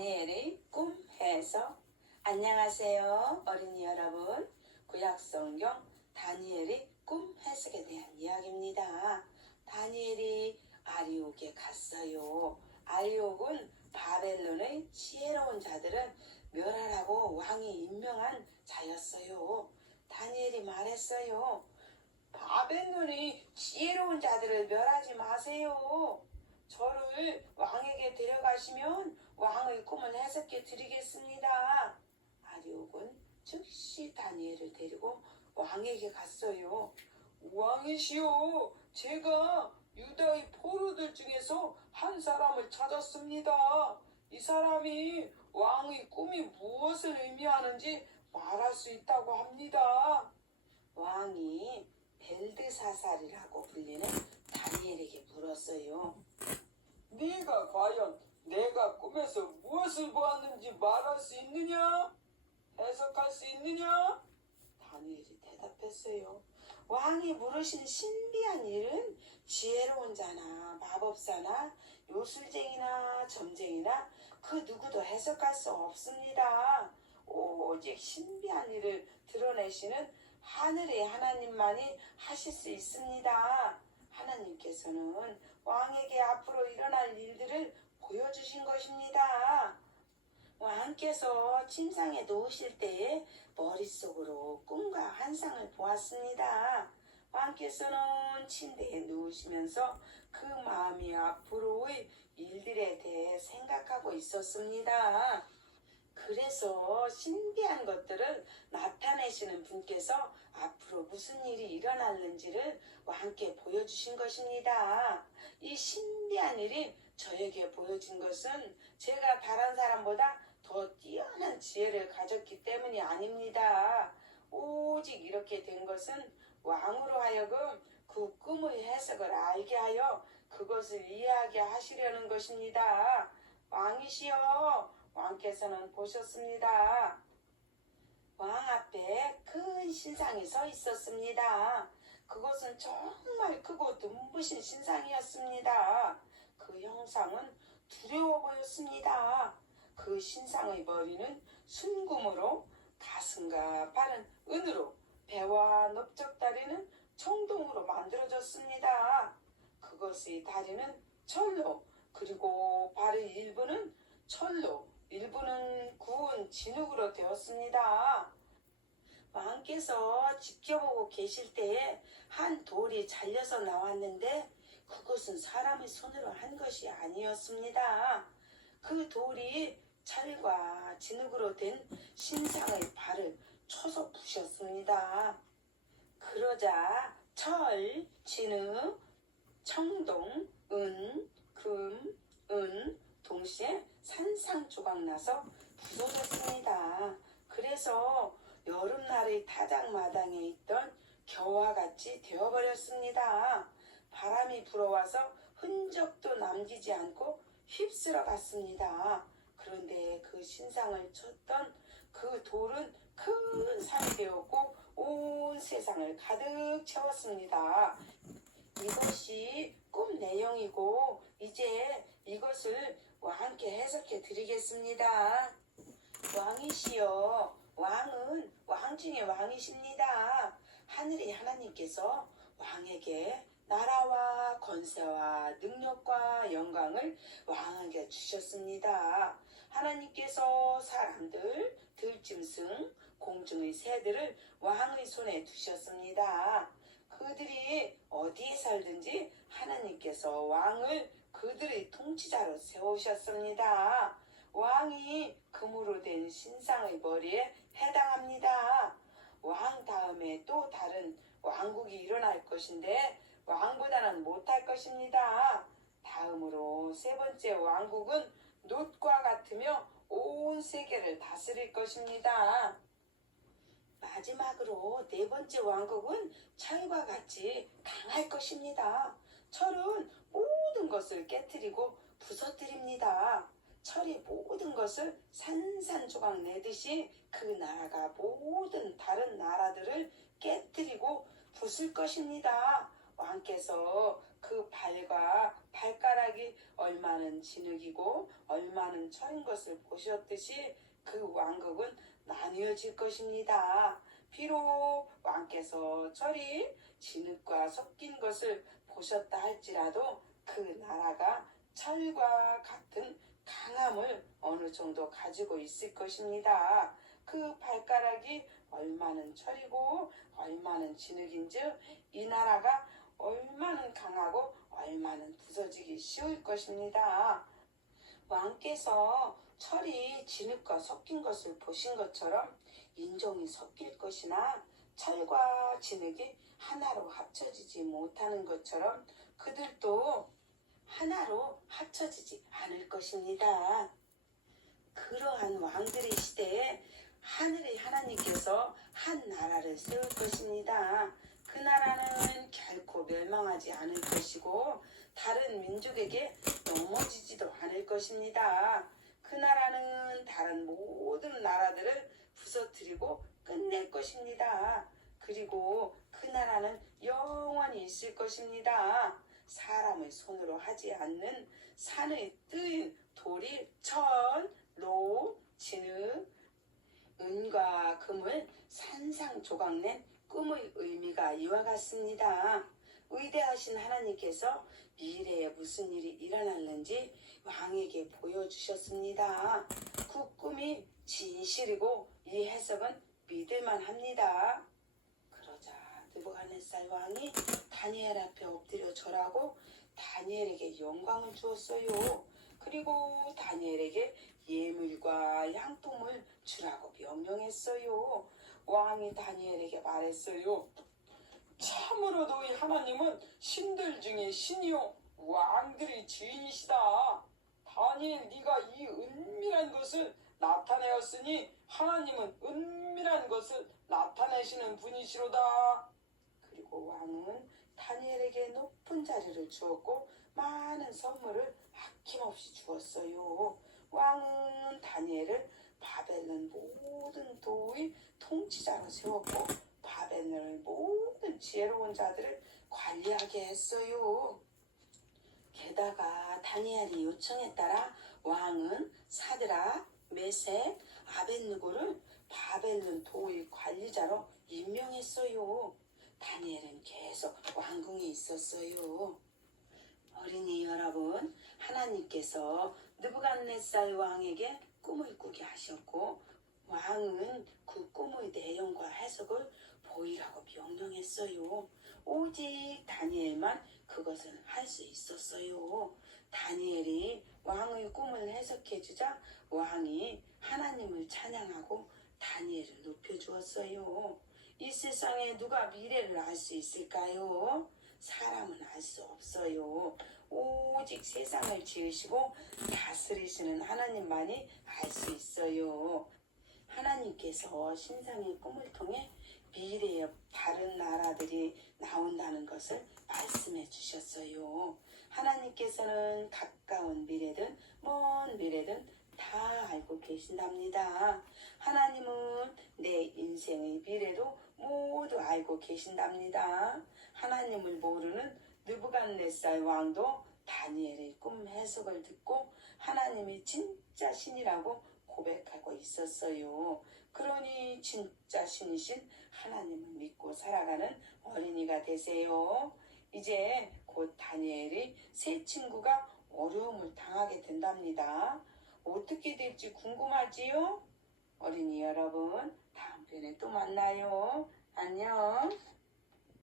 다니엘의 꿈 해석. 안녕하세요 어린이 여러분. 구약성경 다니엘의 꿈 해석에 대한 이야기입니다. 다니엘이 아리옥에 갔어요. 아리옥은 바벨론의 지혜로운 자들을 멸하라고 왕이 임명한 자였어요. 다니엘이 말했어요. 바벨론이 지혜로운 자들을 멸하지 마세요. 저를 왕에게 데려가시면 왕의 꿈을 해석해 드리겠습니다. 아리옥은 즉시 다니엘을 데리고 왕에게 갔어요. 왕이시여, 제가 유다의 포로들 중에서 한 사람을 찾았습니다. 이 사람이 왕의 꿈이 무엇을 의미하는지 말할 수 있다고 합니다. 왕이 벨드사살이라고 불리는 다니엘에게 물었어요. 네가 과연 내가 꿈에서 무엇을 보았는지 말할 수 있느냐? 해석할 수 있느냐? 다니엘이 대답했어요. 왕이 물으신 신비한 일은 지혜로운 자나 마법사나 요술쟁이나 점쟁이나 그 누구도 해석할 수 없습니다. 오직 신비한 일을 드러내시는 하늘의 하나님만이 하실 수 있습니다. 하나님께서는 왕에게 앞으로 일어날 일들을 보여주신 것입니다. 왕께서 침상에 누우실 때에 머릿속으로 꿈과 환상을 보았습니다. 왕께서는 침대에 누우시면서 그 마음이 앞으로의 일들에 대해 생각하고 있었습니다. 그래서 신비한 것들을 나타내시는 분께서 앞으로 무슨 일이 일어날는지를 왕께 보여주신 것입니다. 이 신비한 일이 저에게 보여진 것은 제가 다른 사람보다 더 뛰어난 지혜를 가졌기 때문이 아닙니다. 오직 이렇게 된 것은 왕으로 하여금 그 꿈의 해석을 알게 하여 그것을 이해하게 하시려는 것입니다. 왕이시여, 왕께서는 보셨습니다. 왕 앞에 큰 신상이 서 있었습니다. 그것은 정말 크고 눈부신 신상이었습니다. 그 형상은 두려워 보였습니다. 그 신상의 머리는 순금으로, 가슴과 발은 은으로, 배와 넓적다리는 청동으로 만들어졌습니다. 그것의 다리는 철로, 그리고 발의 일부는 철로, 일부는 구운 진흙으로 되었습니다. 왕께서 지켜보고 계실 때에 한 돌이 잘려서 나왔는데 그것은 사람의 손으로 한 것이 아니었습니다. 그 돌이 철과 진흙으로 된 신상의 발을 쳐서 부셨습니다. 그러자 철, 진흙, 청동, 은, 금, 은 동시에 산산조각 나서 부서졌습니다. 그래서 여름날의 타작마당에 있던 겨와 같이 되어버렸습니다. 바람이 불어와서 흔적도 남기지 않고 휩쓸어 갔습니다. 그런데 그 신상을 쳤던 그 돌은 큰 산이 되었고 온 세상을 가득 채웠습니다. 이것이 꿈 내용이고 이제 이것을 왕께 해석해 드리겠습니다. 왕이시여, 왕은 왕 중에 왕이십니다. 하늘의 하나님께서 왕에게 나라와 권세와 능력과 영광을 왕에게 주셨습니다. 하나님께서 사람들, 들짐승, 공중의 새들을 왕의 손에 두셨습니다. 그들이 어디에 살든지 하나님께서 왕을 그들의 통치자로 세우셨습니다. 왕이 금으로 된 신상의 머리에 해당합니다. 왕 다음에 또 다른 왕국이 일어날 것인데 왕보다는 못할 것입니다. 다음으로 세 번째 왕국은 놋과 같으며 온 세계를 다스릴 것입니다. 마지막으로 네 번째 왕국은 철과 같이 강할 것입니다. 철은 모든 것을 깨뜨리고 부서뜨립니다. 철이 모든 것을 산산조각 내듯이 그 나라가 모든 다른 나라들을 깨뜨리고 부술 것입니다. 왕께서 그 발과 발가락이 얼마는 진흙이고 얼마는 철인 것을 보셨듯이 그 왕국은 나뉘어질 것입니다. 비록 왕께서 철이 진흙과 섞인 것을 보셨다 할지라도 그 나라가 철과 같은 강함을 어느 정도 가지고 있을 것입니다. 그 발가락이 얼마는 철이고 얼마는 진흙인즉 이 나라가 얼마는 강하고 얼마는 부서지기 쉬울 것입니다. 왕께서 철이 진흙과 섞인 것을 보신 것처럼 인종이 섞일 것이나 철과 진흙이 하나로 합쳐지지 못하는 것처럼 그들도 하나로 합쳐지지 않을 것입니다. 그러한 왕들의 시대에 하늘의 하나님께서 한 나라를 세울 것입니다. 그 나라는 결코 멸망하지 않을 것이고 다른 민족에게 넘어지지도 않을 것입니다. 그 나라는 다른 모든 나라들을 부서뜨리고 끝낼 것입니다. 그리고 그 나라는 영원히 있을 것입니다. 사람의 손으로 하지 않는 산의 뜨인 돌이 천, 로, 진흙, 은과 금을 산상조각낸 꿈의 의미가 이와 같습니다. 위대하신 하나님께서 미래에 무슨 일이 일어났는지 왕에게 보여주셨습니다. 그 꿈이 진실이고 이 해석은 믿을만 합니다. 그러자 느부갓네살 왕이 다니엘 앞에 엎드려 절하고 다니엘에게 영광을 주었어요. 그리고 다니엘에게 예물과 양통을 주라고 명령했어요. 왕이 다니엘에게 말했어요. 참으로 너희 하나님은 신들 중에 신이요 왕들의 주인이시다. 다니엘 네가 이 은밀한 것을 나타내었으니 하나님은 은밀한 것을 나타내시는 분이시로다. 그리고 왕은 다니엘에게 높은 자리를 주었고 많은 선물을 아낌없이 주었어요. 왕은 다니엘을 바벨론 모든 도의 통치자로 세웠고 바벨론의 모든 지혜로운 자들을 관리하게 했어요. 게다가 다니엘의 요청에 따라 왕은 사드락, 메색, 아벳느고를 바벨론 도의 관리자로 임명했어요. 다니엘은 계속 왕궁에 있었어요. 어린이 여러분, 하나님께서 느부갓네살 왕에게 꿈을 꾸게 하셨고 왕은 그 꿈의 내용과 해석을 보이라고 명령했어요. 오직 다니엘만 그것을 할 수 있었어요. 다니엘이 왕의 꿈을 해석해 주자 왕이 하나님을 찬양하고 다니엘을 높여주었어요. 이 세상에 누가 미래를 알 수 있을까요? 사람은 알 수 없어요. 오직 세상을 지으시고 다스리시는 하나님만이 알 수 있어요. 하나님께서 신상의 꿈을 통해 미래의 다른 나라들이 나온다는 것을 말씀해 주셨어요. 하나님께서는 가까운 미래든 먼 미래든 다 알고 계신답니다. 하나님은 내 인생의 미래도 모두 알고 계신답니다. 하나님을 모르는 느부갓네살 왕도 다니엘의 꿈 해석을 듣고 하나님이 진짜 신이라고 고백하고 있었어요. 그러니 진짜 신이신 하나님을 믿고 살아가는 어린이가 되세요. 이제 곧 다니엘의 새 친구가 어려움을 당하게 된답니다. 어떻게 될지 궁금하지요? 어린이 여러분, 다음 편에 또 만나요. 안녕.